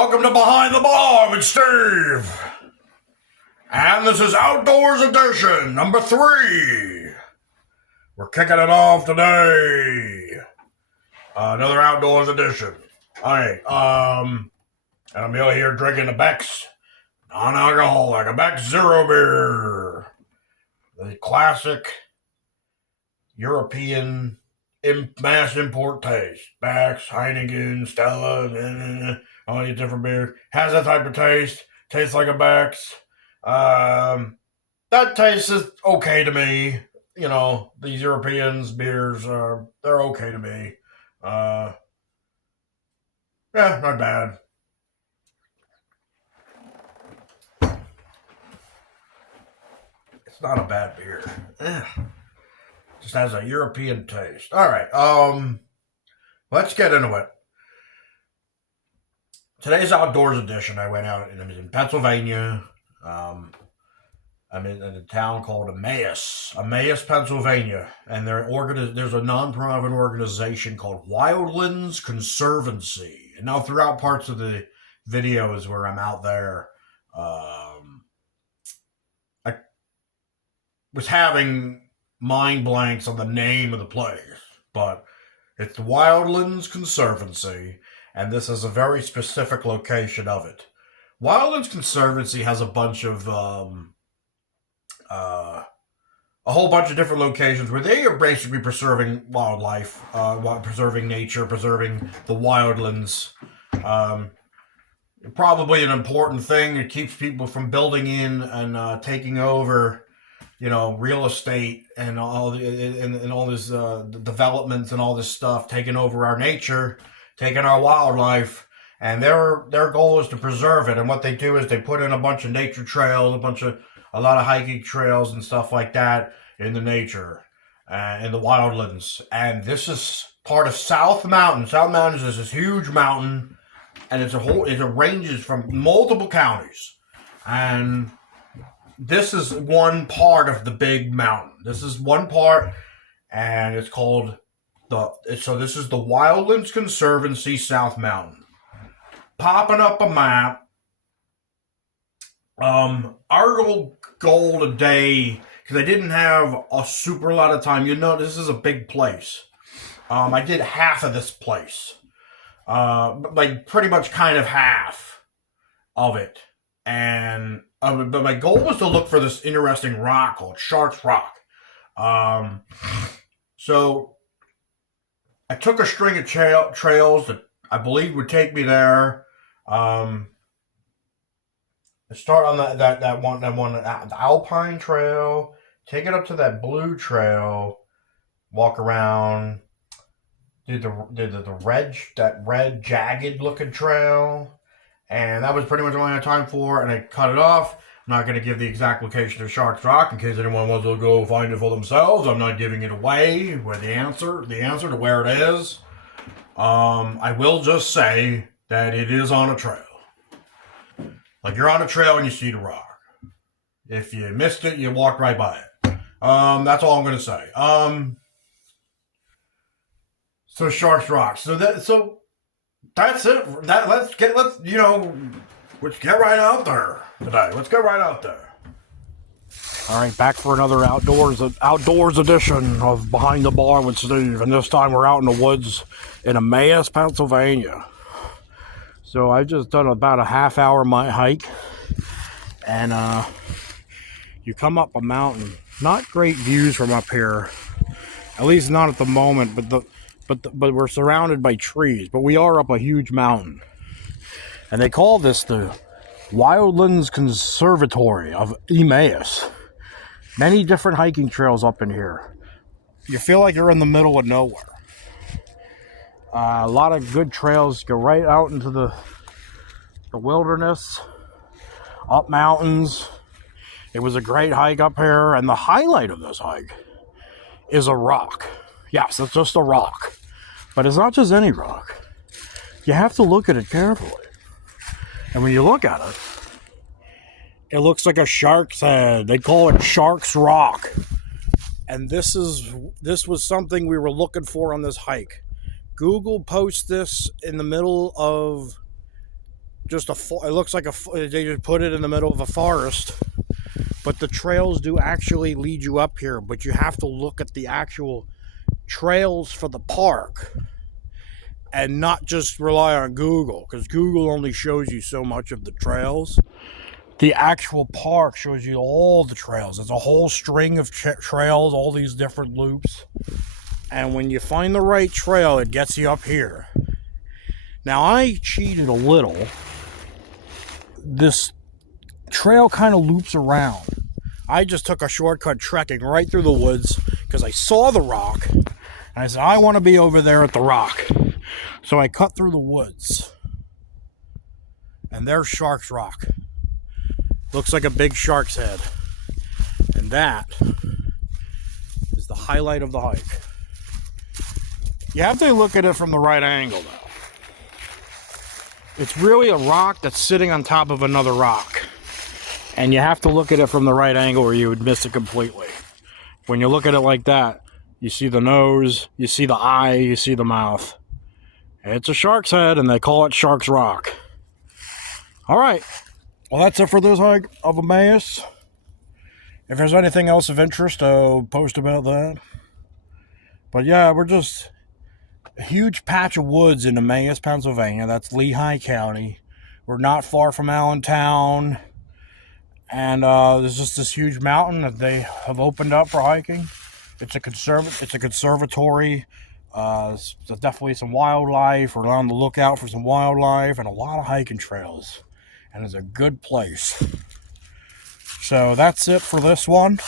Welcome to Behind the Bar with Steve. And this is Outdoors Edition number 3. We're kicking it off today. Another Outdoors Edition. Alright, and I'm out here drinking a Beck's non-alcoholic, a Beck's Zero Beer. The classic European mass import taste. Beck's, Heineken, Stella, all these different beers. Has that type of taste. Tastes like a Beck's. That taste is okay to me. You know, these Europeans beers they're okay to me. Yeah, not bad. It's not a bad beer. Just has a European taste. All right. Let's get into it. Today's Outdoors Edition. I went out and I was in Pennsylvania. I'm in a town called Emmaus, Pennsylvania, and there's a non-profit organization called Wildlands Conservancy. And now throughout parts of the videos where I'm out there, I was having mind blanks on the name of the place, but it's the Wildlands Conservancy, and this is a very specific location of it. Wildlands Conservancy has a bunch of a whole bunch of different locations where they are basically preserving wildlife, preserving nature, preserving the wildlands. Probably an important thing. It keeps people from building in and taking over, you know, real estate and all this developments and all this stuff, taking over our nature, taking our wildlife. And their goal is to preserve it. And what they do is they put in a bunch of nature trails, a lot of hiking trails and stuff like that in the nature, in the wildlands. And this is part of South Mountain. South Mountain is this huge mountain, and it ranges from multiple counties. And this is one part of the big mountain. This is one part, and it's called this is the Wildlands Conservancy South Mountain. Popping up a map. Our goal today, because I didn't have a super lot of time. You know, this is a big place. I did half of this place. Like pretty much kind of half of it. And but my goal was to look for this interesting rock called Shark's Rock. So I took a string of trails that I believe would take me there. I start on that one, the Alpine Trail, take it up to that blue trail, walk around, do the red jagged looking trail, and that was pretty much all I had time for, and I cut it off. I'm not going to give the exact location of Shark's Rock in case anyone wants to go find it for themselves. I'm not giving it away where the answer to where it is. I will just say that it is on a trail. Like you're on a trail and you see the rock. If you missed it, you walked right by it. That's all I'm going to say. So Shark's Rock. So that's it. Let's get right out there today. Let's get right out there. All right, back for another outdoors edition of Behind the Bar with Steve, and this time we're out in the woods in Emmaus, Pennsylvania. So I've just done about a half-hour hike, and you come up a mountain. Not great views from up here, at least not at the moment. But we're surrounded by trees. But we are up a huge mountain, and they call this the Wildlands Conservatory of Emmaus. Many different hiking trails up in here. You feel like you're in the middle of nowhere. A lot of good trails go right out into the wilderness, up mountains. It was a great hike up here, and the highlight of this hike is a rock. Yes, it's just a rock. But it's not just any rock. You have to look at it carefully. And when you look at it, it looks like a shark's head. They call it Shark's Rock. And this was something we were looking for on this hike. Google posts this in the middle of just it looks like they just put it in the middle of a forest. But the trails do actually lead you up here, but you have to look at the actual trails for the park and not just rely on Google, because Google only shows you so much of the trails. The actual park shows you all the trails. There's a whole string of trails, all these different loops. And when you find the right trail, it gets you up here. Now, I cheated a little. This trail kind of loops around. I just took a shortcut trekking right through the woods because I saw the rock. And I said, I want to be over there at the rock. So I cut through the woods. And there's Shark's Rock. Looks like a big shark's head. And that is the highlight of the hike. You have to look at it from the right angle, though. It's really a rock that's sitting on top of another rock. And you have to look at it from the right angle or you would miss it completely. When you look at it like that, you see the nose, you see the eye, you see the mouth. It's a shark's head, and they call it Shark's Rock. All right. Well, that's it for this hike of Emmaus. If there's anything else of interest, I'll post about that. But yeah, we're just a huge patch of woods in Emmaus, Pennsylvania. That's Lehigh County. We're not far from Allentown. And there's just this huge mountain that they have opened up for hiking. It's a conservatory. There's definitely some wildlife. We're on the lookout for some wildlife and a lot of hiking trails. And it's a good place. So that's it for this one.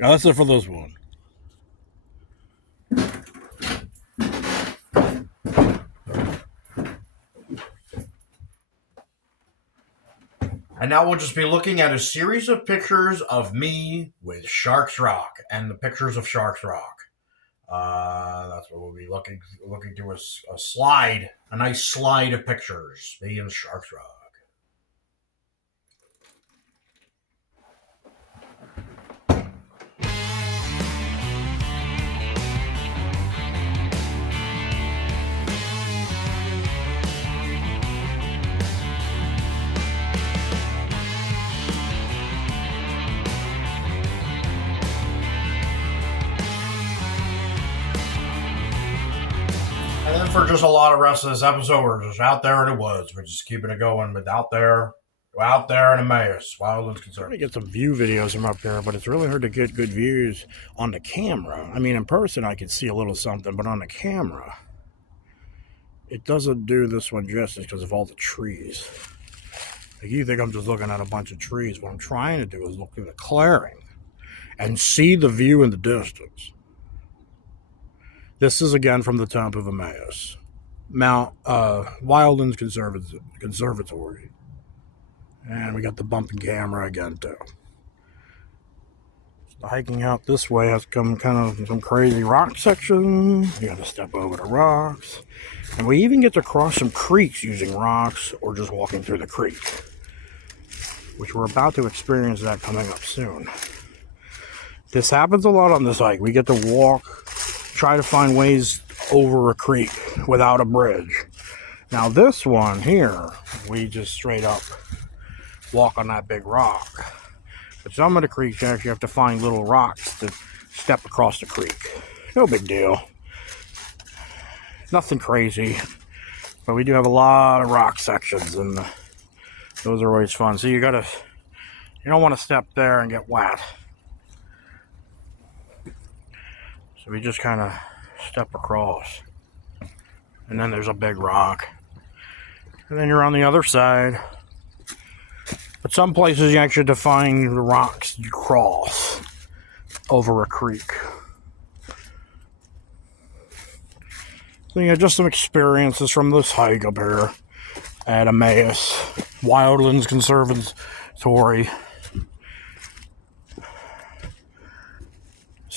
Yeah, that's it for this one. And now we'll just be looking at a series of pictures of me with Shark's Rock and the pictures of Shark's Rock. That's what we'll be looking to a slide, a nice slide of pictures, me and Shark's Rock. And then for just a lot of rest of this episode, we're just out there in the woods. We're just keeping it going, but out there in Emmaus, Wildlands Conservancy. I'm trying to get some view videos from up there, but it's really hard to get good views on the camera. I mean, in person, I could see a little something, but on the camera, it doesn't do this one justice because of all the trees. Like, you think I'm just looking at a bunch of trees. What I'm trying to do is look at the clearing and see the view in the distance. This is again from the top of Emmaus, Wildlands Conservatory. And we got the bumping camera again, too. So hiking out this way has come kind of some crazy rock section. You got to step over the rocks. And we even get to cross some creeks using rocks or just walking through the creek, which we're about to experience that coming up soon. This happens a lot on this hike. We get to walk, try to find ways over a creek without a bridge. Now this one here, we just straight up walk on that big rock. But some of the creeks, you actually have to find little rocks to step across the creek. No big deal. Nothing crazy. But we do have a lot of rock sections, and those are always fun. So you don't want to step there and get wet. So we just kind of step across. And then there's a big rock. And then you're on the other side. But some places you actually have to find the rocks you cross over a creek. So yeah, just some experiences from this hike up here at Emmaus, Wildlands Conservancy. So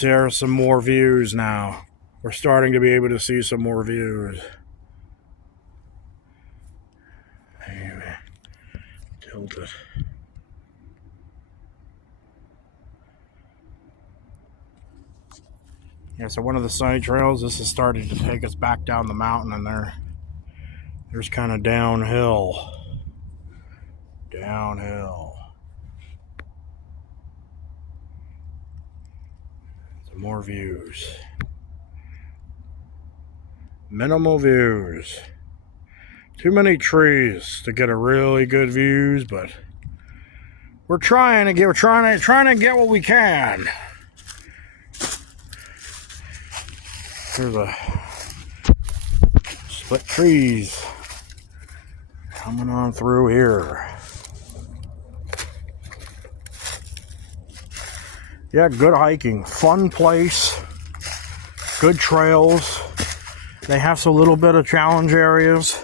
there are some more views now. We're starting to be able to see some more views. Anyway, tilt it. Yeah, so one of the side trails, this is starting to take us back down the mountain, and there's kind of downhill. Downhill. Some more views. Minimal views. Too many trees to get a really good views, but we're trying to get what we can. There's a split trees coming on through here. Yeah, good hiking, fun place, good trails. They have some little bit of challenge areas.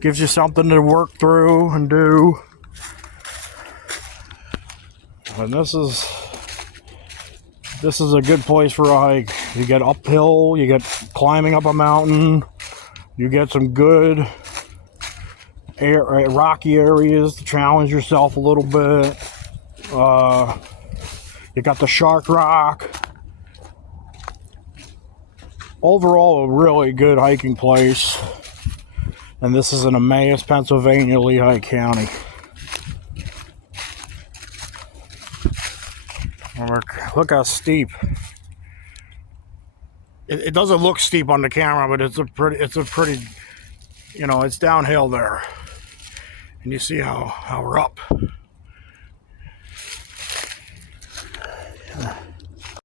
Gives you something to work through and do. And this is a good place for a hike. You get uphill, you get climbing up a mountain, you get some good rocky areas to challenge yourself a little bit. You got the Shark Rock. Overall, a really good hiking place. And this is in Emmaus, Pennsylvania, Lehigh County. Look how steep. It doesn't look steep on the camera, but it's a pretty, you know, it's downhill there. And you see how we're up.